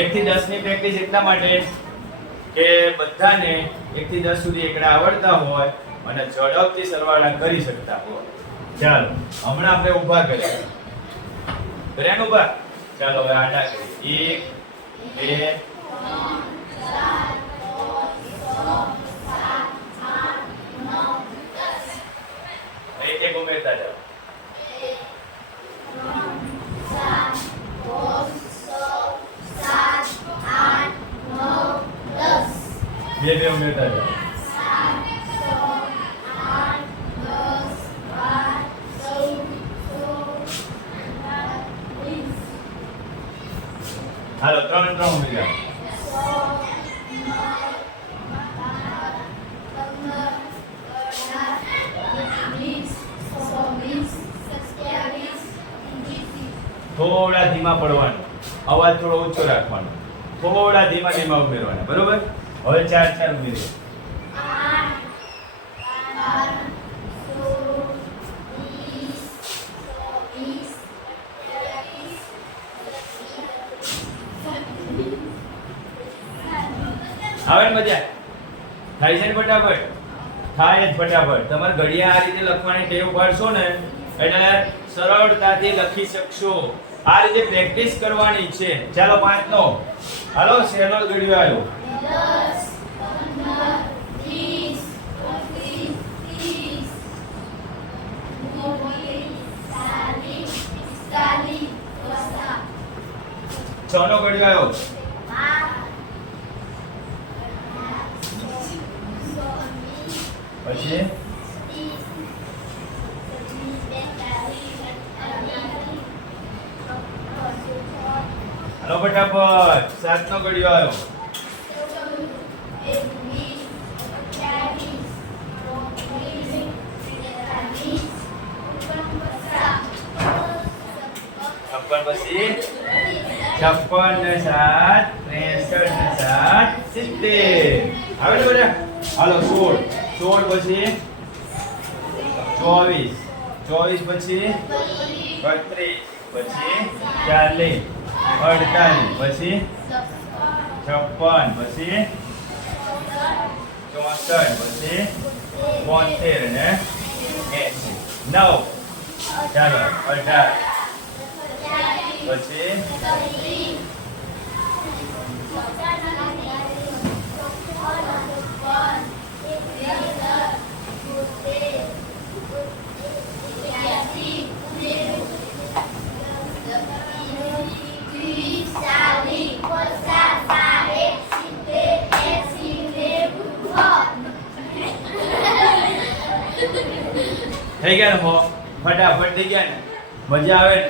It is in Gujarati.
1 થી 10 ની પ્રેક્ટિસ એટલા માટે કે બધાને 1 થી 10 સુધી એકડા આવડતા હોય અને ઝડપથી સરવાળા કરી શકતા હોય. ચાલો હમણાં આપણે ઊભા કરીએ. કર્યા ને ઊભા? ચાલો હવે આડા કરીએ. 1 2 3 એક ઉમેરતા જાઓ. 2 2 ઉમેરતા જાઓ. 3 3 ઉમેર્યા. 20 થોડા ધીમા પડવાનું, અવાજ થોડો ઊંચો રાખવાનો, થોડા ધીમા ધીમા ઉમેરવાના, બરોબર? હવે 4 4 ઉમેરીએ. 8 આવે ને મજા? થાય છે ને ફટાફટ? થાય જ ફટાફટ. તમારે ઘડિયા આ રીતે લખવાની ટેવ પાડશો ને એટલે સરળતાથી લખી શકશો. આ રીતે પ્રેક્ટિસ કરવાની છે. ચાલો 5 નો હાલો સહેલો ઘડિયો આવ્યો. 6 નો ઘડિયો આવ્યો. પછી હાલો ફટાફટ 7 નો ઘડિયો આવ્યો. 56 ને 7 63 ને 7 70 આવે ને બધા? હાલો 16 પછી 24 પછી 32 પછી 40 48 પછી 56 પછી 64 પછી 72 ને 80 9 ચાલો 18 પછી થઈ ગયા ને? ફટાફટ થઈ ગયા ને? મજા આવે ને?